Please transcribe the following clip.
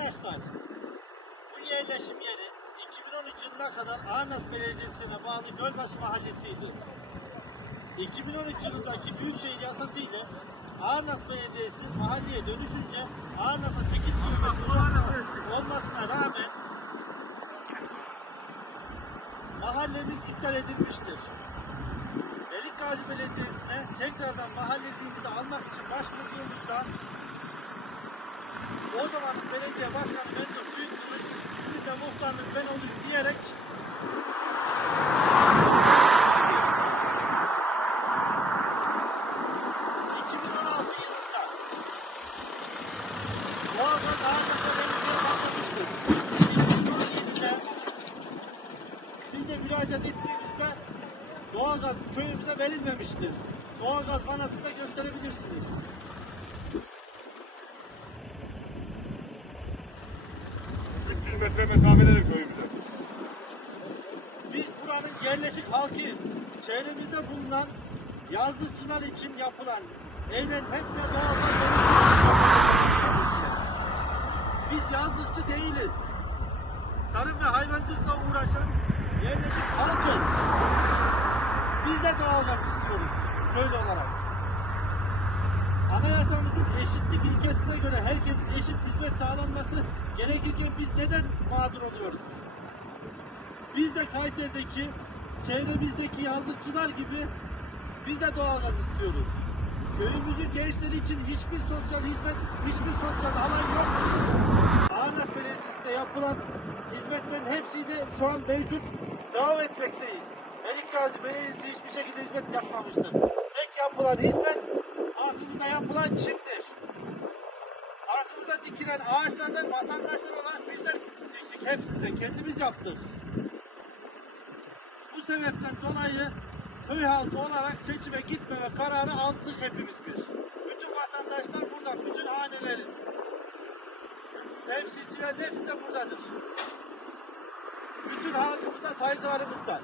Arkadaşlar bu yerleşim yeri 2013 yılına kadar Arnas Belediyesi'ne bağlı Gölbaşı Mahallesi'ydi. 2013 yılındaki Büyükşehir Yasası ile Arnas Belediyesi mahalleye dönüşünce Arnas'a 8 kilometre olmasına rağmen mahallemiz iptal edilmiştir. Melikgazi Belediyesi'ne tekrardan mahalleliğimizi almak için başvurduğumuzda o zamanın belediye başkanı Memduh Büyükkılıç sizin de muhtarınız ben olayım diyerek ...2016 yılında Boğaz'a Dağlı'da belediye başlamıştır. 2017'de biz de müracaat ettiğimizde doğalgaz köyümüze verilmemiştir. Doğalgaz vanasını da gösterebilirsiniz. 300 metre mesafededir köyümüze. Biz buranın yerleşik halkıyız. Çevremizde bulunan yazlıkçılar için yapılan evlerin hepsine doğalgaz verilmiş. Biz yazlıkçı değiliz. Tarım ve hayvancılıkla uğraşan yerleşik halkız. Biz de doğalgaz istiyoruz köylü olarak. Anayasamızın eşitlik ilkesine göre herkesin eşit hizmet sağlanması gerekirken biz neden mağdur oluyoruz? Biz de Kayseri'deki, çevremizdeki yazlıkçılar gibi biz de doğalgaz istiyoruz. Köyümüzün gençleri için hiçbir sosyal hizmet, hiçbir sosyal alan yok. Arnas Belediyesi'nde yapılan hizmetlerin hepsiyle şu an mevcut devam etmekteyiz. Melikgazi Belediyesi hiçbir şekilde hizmet yapmamıştır. Tek yapılan hizmet halkımıza yapılan çimdir. Arkamıza dikilen ağaçlardan vatandaşlar olarak bizler diktik hepsini de kendimiz yaptık. Bu sebepten dolayı köy halkı olarak seçime gitmeme kararı aldık hepimiz biz. Bütün vatandaşlar burada, bütün hanelerin. Temsilcilerin hepsi de buradadır. Bütün halkımıza saygılarımız da.